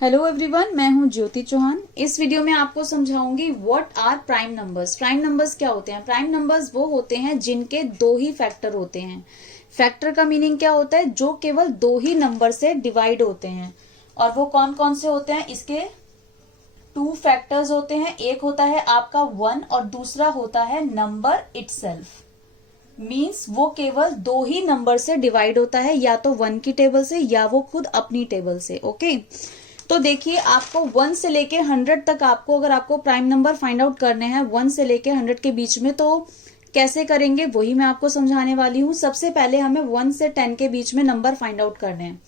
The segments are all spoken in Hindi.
हेलो एवरीवन, मैं हूं ज्योति चौहान। इस वीडियो में आपको समझाऊंगी what are prime numbers. Prime numbers क्या होते हैं? प्राइम नंबर्स वो होते हैं जिनके दो ही फैक्टर होते हैं। फैक्टर का मीनिंग क्या होता है? जो केवल दो ही नंबर से डिवाइड होते हैं। और वो कौन कौन से होते हैं? इसके टू फैक्टर्स होते हैं। एक होता है आपका 1 और दूसरा होता है नंबर इटसेल्फ। मीन्स वो केवल दो ही नंबर से डिवाइड होता है, या तो 1 की टेबल से या वो खुद अपनी टेबल से। ओके, तो देखिए, आपको 1 से लेके 100 तक अगर आपको प्राइम नंबर फाइंड आउट करने हैं 1 से लेके 100 के बीच में, तो कैसे करेंगे वही मैं आपको समझाने वाली हूँ। सबसे पहले हमें 1 से 10 के बीच में नंबर फाइंड आउट करने हैं।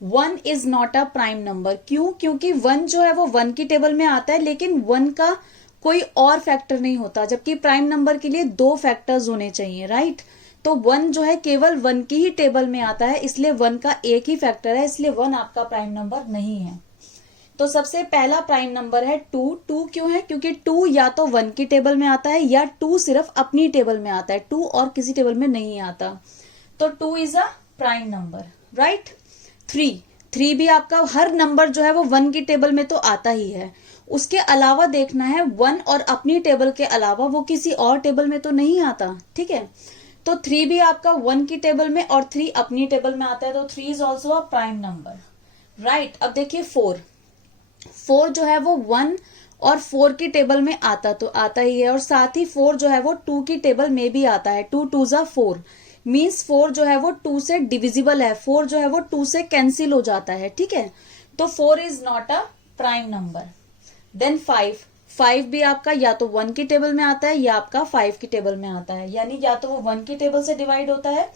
1 is not a prime number. क्यों? क्योंकि 1 जो है वो 1 की टेबल में आता है, लेकिन 1 का कोई और फैक्टर नहीं होता, जबकि प्राइम नंबर के लिए दो फैक्टर्स होने चाहिए, राइट? तो 1 जो है केवल 1 की ही टेबल में आता है, इसलिए 1 का एक ही फैक्टर है, इसलिए 1 आपका प्राइम नंबर नहीं है। तो सबसे पहला प्राइम नंबर है 2। 2 क्यों है? क्योंकि 2 या तो 1 की टेबल में आता है या 2 सिर्फ अपनी टेबल में आता है, 2 और किसी टेबल में नहीं आता। तो 2 is a prime number, right? 3 भी आपका, हर नंबर जो है वो 1 की टेबल में तो आता ही है। उसके अलावा देखना है 1 और अपनी टेबल के अलावा वो किसी और टेबल में तो नहीं आता, ठीक है? तो 3 भी आपका 1 की टेबल में और 3 अपनी टेबल में आता है, तो 3 is also a prime number, right? अब देखिए 4 जो है वो 1 और 4 की टेबल में आता ही है, और साथ ही 4 जो है वो 2 की टेबल में भी आता है। 2 2 जा 4 मीन्स 4 जो है वो 2 से डिविजिबल है, 4 जो है वो 2 से कैंसिल हो जाता है, ठीक है? तो 4 is not a prime number. Then 5 भी आपका या तो 1 की टेबल में आता है या आपका 5 की टेबल में आता है, यानी या तो वो 1 की टेबल से डिवाइड होता है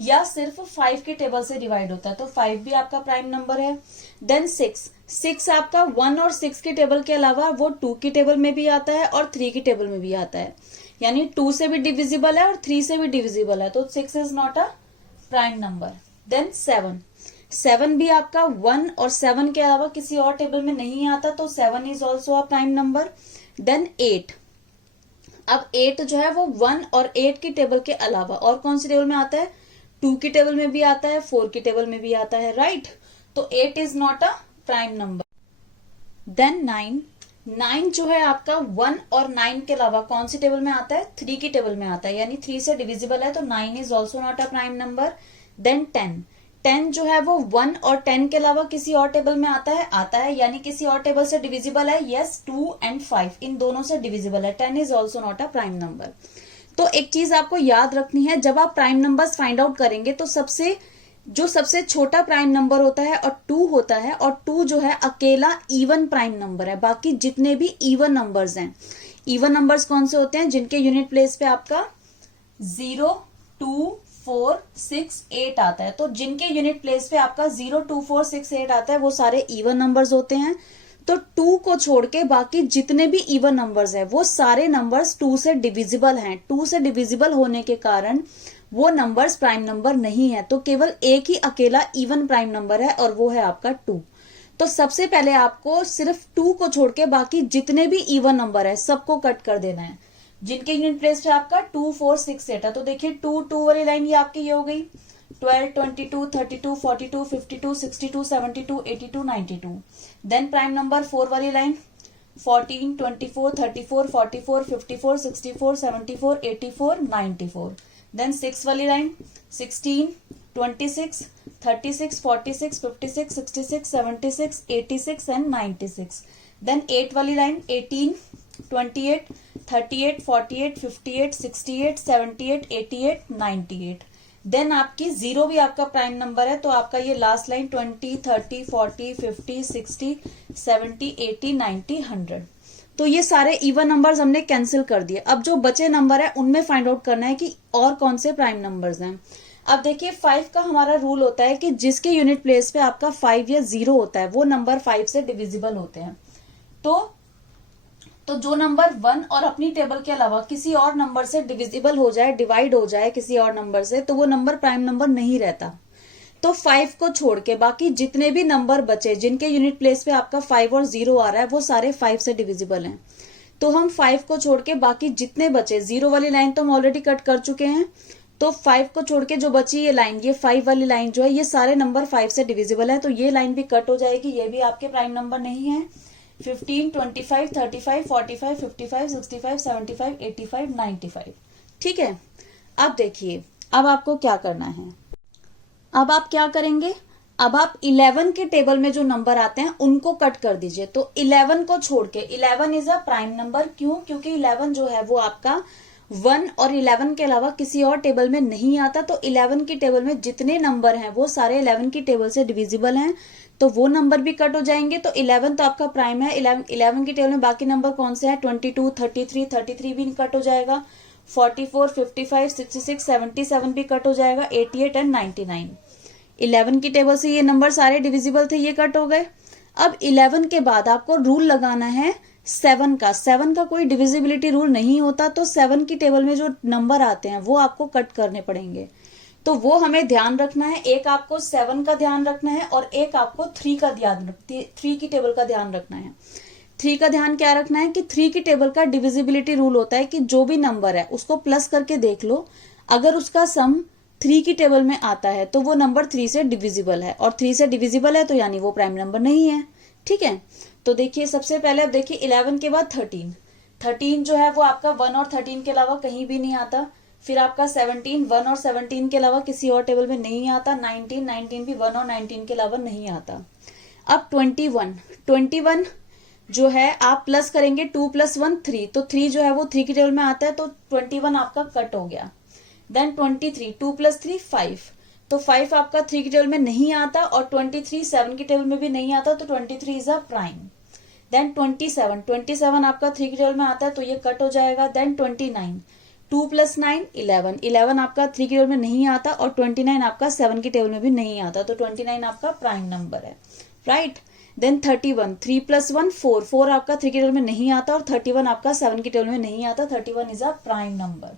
या सिर्फ 5 की टेबल से डिवाइड होता है, तो 5 भी आपका प्राइम नंबर है। देन 6 आपका 1 और 6 की टेबल के अलावा वो 2 की टेबल में भी आता है और 3 की टेबल में भी आता है, यानी 2 से भी डिविजिबल है और 3 से भी डिविजिबल है, तो 6 is not a prime number. Then 7 भी आपका 1 और 7 के अलावा किसी और टेबल में नहीं आता, तो 7 is also a prime number. Then 8, अब 8 जो है वो 1 और 8 की टेबल के अलावा और कौन सी टेबल में आता है? 2 की टेबल में भी आता है, 4 की टेबल में भी आता है, राइट? तो 8 is not a prime number. Then 9 जो है आपका 1 और 9 के अलावा कौन सी टेबल में आता है? 3 की टेबल में आता है, यानी 3 से डिविजिबल है, तो 9 is also not a prime number. Then 10 जो है वो 1 और 10 के अलावा किसी और टेबल में आता है, यानी किसी और टेबल से डिविजिबल है। यस, 2 एंड 5 इन दोनों से डिविजिबल है। 10 is also not a prime number. तो एक चीज आपको याद रखनी है, जब आप प्राइम नंबर्स फाइंड आउट करेंगे तो सबसे छोटा प्राइम नंबर होता है और 2 होता है, और 2 जो है अकेला इवन प्राइम नंबर है। बाकी जितने भी इवन नंबर्स हैं, इवन नंबर्स कौन से होते हैं? जिनके यूनिट प्लेस पे आपका 0 2 4 6 8 आता है, तो जिनके यूनिट प्लेस पे आपका 0 2 4 6 8 आता है वो सारे इवन नंबर्स होते हैं। तो 2 को छोड़ के बाकी जितने भी इवन नंबर्स हैं वो सारे नंबर्स 2 से डिविजिबल हैं। 2 से डिविजिबल होने के कारण वो नंबर्स प्राइम नंबर नहीं है, तो केवल एक ही अकेला इवन प्राइम नंबर है और वो है आपका 2। तो सबसे पहले आपको सिर्फ 2 को छोड़ के बाकी जितने भी इवन नंबर है सबको कट कर देना है, जिनके यूनिट प्लेस पे आपका 2 4 6 8 है। तो देखिए 2 2 वाली लाइन ये आपकी ये हो गई। 12 22 32 42 52 62 72 82 92। देन प्राइम नंबर 4 वाली लाइन 14 24 34 44 54 64 74 84 94। देन 6 वाली लाइन 16 26 36 46 56 66 76 86 एंड 96। देन 8 वाली लाइन 18 28 38 48 58 68 78 88 98। देन आपकी 0 भी आपका प्राइम नंबर है, तो आपका ये लास्ट लाइन 20 30 40 50 60 70 80 90 100। तो ये सारे इवन नंबर्स हमने कैंसिल कर दिए। अब जो बचे नंबर है उनमें फाइंड आउट करना है कि और कौन से प्राइम नंबर्स हैं। अब देखिए 5 का हमारा रूल होता है कि जिसके यूनिट प्लेस पे आपका 5 या 0 होता है वो नंबर 5 से डिविजिबल होते हैं। तो जो नंबर 1 और अपनी टेबल के अलावा किसी और नंबर से डिविजिबल हो जाए, डिवाइड हो जाए किसी और नंबर से, तो वो नंबर प्राइम नंबर नहीं रहता। तो 5 को छोड़ के बाकी जितने भी नंबर बचे जिनके यूनिट प्लेस पे आपका 5 और 0 आ रहा है वो सारे 5 से डिविजिबल हैं। तो हम 5 को छोड़ के बाकी जितने बचे, 0 वाली लाइन तो हम ऑलरेडी कट कर चुके हैं, तो 5 को छोड़ के जो बची ये लाइन, ये 5 वाली लाइन जो है, ये सारे नंबर 5 से डिविजिबल है, तो ये लाइन भी कट हो जाएगी, ये भी आपके प्राइम नंबर नहीं है। 15, 25, 35, 45, 55, 65, 75, 85, 95। ठीक है, अब देखिए, अब आपको क्या करना है, अब आप क्या करेंगे, अब आप 11 के टेबल में जो नंबर आते हैं उनको कट कर दीजिए। तो 11 को छोड़ के, 11 इज अ प्राइम नंबर, क्यों? क्योंकि 11 जो है वो आपका 1 और 11 के अलावा किसी और टेबल में नहीं आता। तो 11 की टेबल में जितने नंबर हैं वो सारे 11 की टेबल से डिविजिबल हैं, तो वो नंबर भी कट हो जाएंगे। तो 11 तो आपका प्राइम है। 11 की टेबल में बाकी नंबर कौन से हैं? 22, 33, 33 भी कट हो जाएगा, 44, 55, 66, 77 भी कट हो जाएगा, 88 एंड 99। 11 की टेबल से ये नंबर सारे डिविजिबल थे, ये कट हो गए। अब 11 के बाद आपको रूल लगाना है 7 का। 7 का कोई डिविजिबिलिटी रूल नहीं होता, तो 7 की टेबल में जो नंबर आते हैं वो आपको कट करने पड़ेंगे। तो वो हमें ध्यान रखना है, एक आपको 7 का ध्यान रखना है और एक आपको 3 का ध्यान, 3 की टेबल का ध्यान रखना है। 3 का ध्यान क्या रखना है कि 3 की टेबल का डिविजिबिलिटी रूल होता है कि जो भी नंबर है उसको प्लस करके देख लो, अगर उसका सम 3 की टेबल में आता है तो वो नंबर 3 से डिविजिबल है, और 3 से डिविजिबल है तो यानी वो प्राइम नंबर नहीं है। ठीक है, तो देखिए सबसे पहले अब देखिए 11 के बाद 13। 13 जो है वो आपका 1 और 13 के अलावा कहीं भी नहीं आता। फिर आपका 17, 1 और 17 के अलावा किसी और टेबल में नहीं आता। 19, 19 भी 1 और 19 के अलावा नहीं आता। अब 21, 21 जो है आप प्लस करेंगे, 2 + 1 3, तो 3 जो है वो 3 की टेबल में आता है, तो 21 आपका कट हो गया। देन 23, 2 + 3 5, तो 5 आपका 3 की टेबल में नहीं आता, और 23 7 की टेबल में भी नहीं आता, तो 23 इज अ प्राइम। देन 27, 27 आपका 3 की टेबल में आता है, तो ये कट हो जाएगा। देन 29, 2 + 9 11, 11 आपका 3 की टेबल में नहीं आता, और 29 आपका 7 की टेबल में भी नहीं आता, तो 29 आपका प्राइम नंबर है, राइट। देन 31, 3 + 1 4, 4 आपका 3 की टेबल में नहीं आता, और 31 आपका 7 की टेबल में नहीं आता, 31 is a prime number.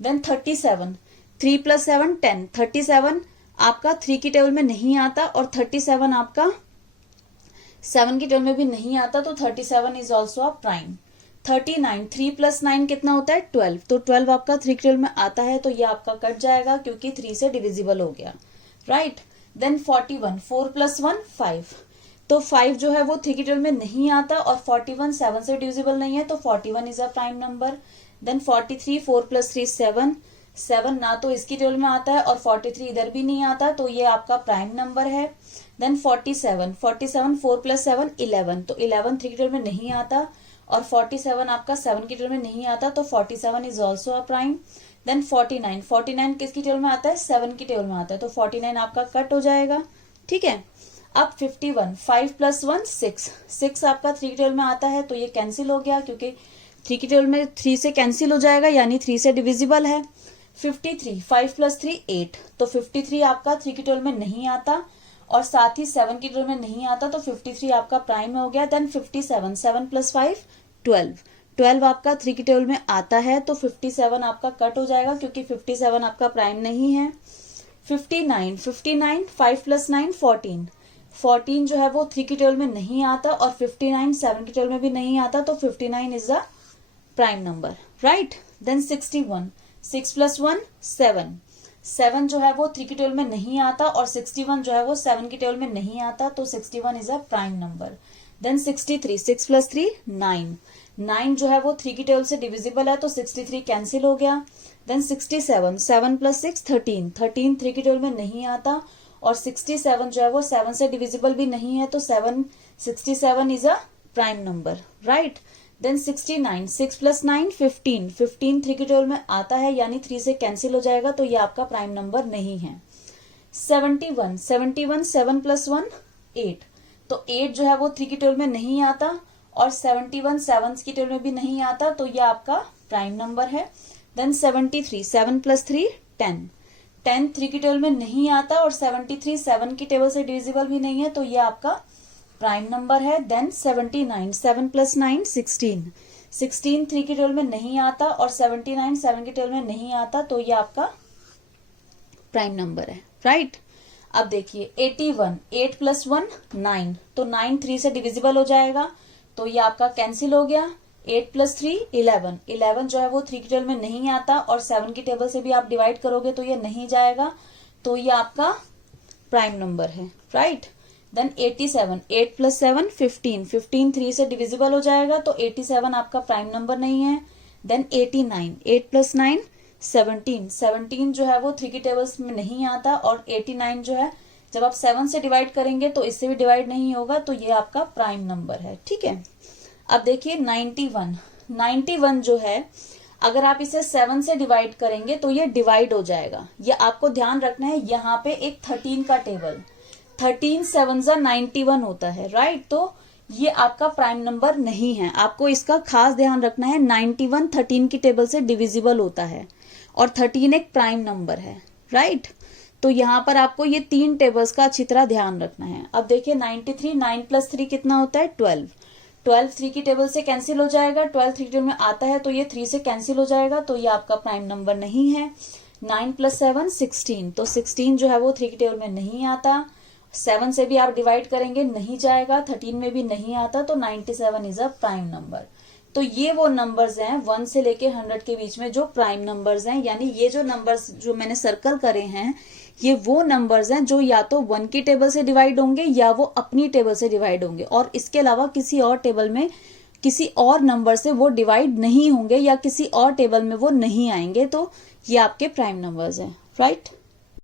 Then 37, 3 + 7 10, 37 आपका 3 की टेबल में नहीं आता, और 37 आपका 7 की टेबल में भी नहीं आता, तो 37 इज ऑल्सो अ प्राइम। 39, 3 + 9 कितना होता है? 12, तो 12 आपका 3 की टेबल में आता है, तो ये आपका कट जाएगा क्योंकि 3 से डिविजिबल हो गया, राइट। देन 41, 4 + 1 5, तो 5 जो है वो 3 की टेबल में नहीं आता, और 41 7 से डिविजिबल नहीं है, तो 41 is a prime number. Then 43, 4 + 3 7, 7 ना तो इसकी टेबल में आता है और 43 इधर भी नहीं आता, तो ये आपका प्राइम नंबर है। देन 47, 47 4 + 7 11, तो 11 3 की टेबल में नहीं आता, और 47 आपका 7 की टेबल में नहीं आता, तो 47 is also a prime. Then 49, 49 किसकी टेबल में आता है? 7 की टेबल में आता है, तो 49 आपका कट हो जाएगा। ठीक है, अब 51, 5 + 1 6, 6 आपका 3 की टेबल में आता है, तो ये कैंसिल हो गया क्योंकि 3 की टेबल में 3 से कैंसिल हो जाएगा, यानी 3 से डिविजिबल है। 53, 5 + 3 8, तो 53 आपका 3 की टेबल में नहीं आता, और साथ ही 7 की टेबल में नहीं आता, तो 53 आपका प्राइम हो गया। देन 57, 7 + 5 12, 12 आपका 3 की टेबल में आता है, तो 57 आपका कट हो जाएगा क्योंकि 57 आपका प्राइम नहीं है। 59, 59 5 + 9 14, 14 जो है वो 3 की टेबल में नहीं आता, और 59 7 की टेबल में भी नहीं आता, तो 59 is a prime number, right. Then 61, 6 + 1 7, 7 जो है वो 3 की टेबल में नहीं आता, और 61 जो है वो 7 की टेबल में नहीं आता, तो 61 is a prime number. Then 63, 6 + 3 9, 9 जो है वो 3 की टेबल से डिविजिबल है, तो 63 कैंसिल हो गया। देन 67, 7 + 6 13, 13 3 की टेबल में नहीं आता, और 67 जो है वो 7 से डिविजिबल भी नहीं है, तो 67 is a prime number, right. Then 69, 6 + 9 15, 15 3 की टेबल में आता है, यानी 3 से कैंसिल हो जाएगा, तो ये आपका प्राइम नंबर नहीं है। 71, 71 7 + 1 8, तो 8 जो है वो 3 की टेबल में नहीं आता, और 71 7 की टेबल में भी नहीं आता, तो ये आपका प्राइम नंबर है। देन 73, 7 + 3 10, 10 3 की टेबल में नहीं आता, और 73 7 की टेबल से डिविजिबल भी नहीं है, तो ये आपका प्राइम नंबर है। देन 79, 7 + 9 16, 16 3 की टेबल में नहीं आता, और 79 7 की टेबल में नहीं आता, तो ये आपका प्राइम नंबर है, राइट। अब देखिए 81, 8 + 1 9, तो 9 3 से डिविजिबल हो जाएगा, तो ये आपका कैंसिल हो गया। 8 + 3 11, 11 जो है वो 3 की टेबल में नहीं आता और 7 की टेबल से भी आप डिवाइड करोगे तो ये नहीं जाएगा, तो ये आपका प्राइम नंबर है, राइट। देन 87, 8 + 7 15, 15 3 से डिविजिबल हो जाएगा तो 87 आपका प्राइम नंबर नहीं है। देन 89, 8 + 9 17, 17 जो है वो 3 की टेबल्स में नहीं आता और 89 जो है जब आप 7 से डिवाइड करेंगे तो इससे भी डिवाइड नहीं होगा, तो ये आपका प्राइम नंबर है, ठीक है। अब देखिए 91, 91 जो है अगर आप इसे 7 से डिवाइड करेंगे तो ये डिवाइड हो जाएगा। ये आपको ध्यान रखना है, यहाँ पे एक 13 का टेबल, 13 7 91 होता है, राइट। तो ये आपका प्राइम नंबर नहीं है, आपको इसका खास ध्यान रखना है। 91 13 की टेबल से डिविजिबल होता है और 13 एक प्राइम नंबर है, राइट। तो यहाँ पर आपको ये 3 टेबल्स का अच्छी तरह ध्यान रखना है। अब देखिए 93, 9 + 3 कितना होता है 12, 12 3 की टेबल से कैंसिल हो जाएगा, 12 3 की टेबल में आता है तो ये 3 से कैंसिल हो जाएगा, तो ये आपका प्राइम नंबर नहीं है। 9 + 7 16, तो 16 जो है वो 3 की टेबल में नहीं आता, 7 से भी आप डिवाइड करेंगे नहीं जाएगा, 13 में भी नहीं आता, तो 97 इज अ प्राइम नंबर। तो ये वो नंबर्स हैं 1 से लेके 100 के बीच में जो प्राइम नंबर्स हैं, यानी ये जो नंबर्स जो मैंने सर्कल करे हैं ये वो नंबर्स हैं जो या तो 1 की टेबल से डिवाइड होंगे या वो अपनी टेबल से डिवाइड होंगे और इसके अलावा किसी और टेबल में किसी और नंबर से वो डिवाइड नहीं होंगे या किसी और टेबल में वो नहीं आएंगे, तो ये आपके प्राइम नंबर्स हैं, राइट।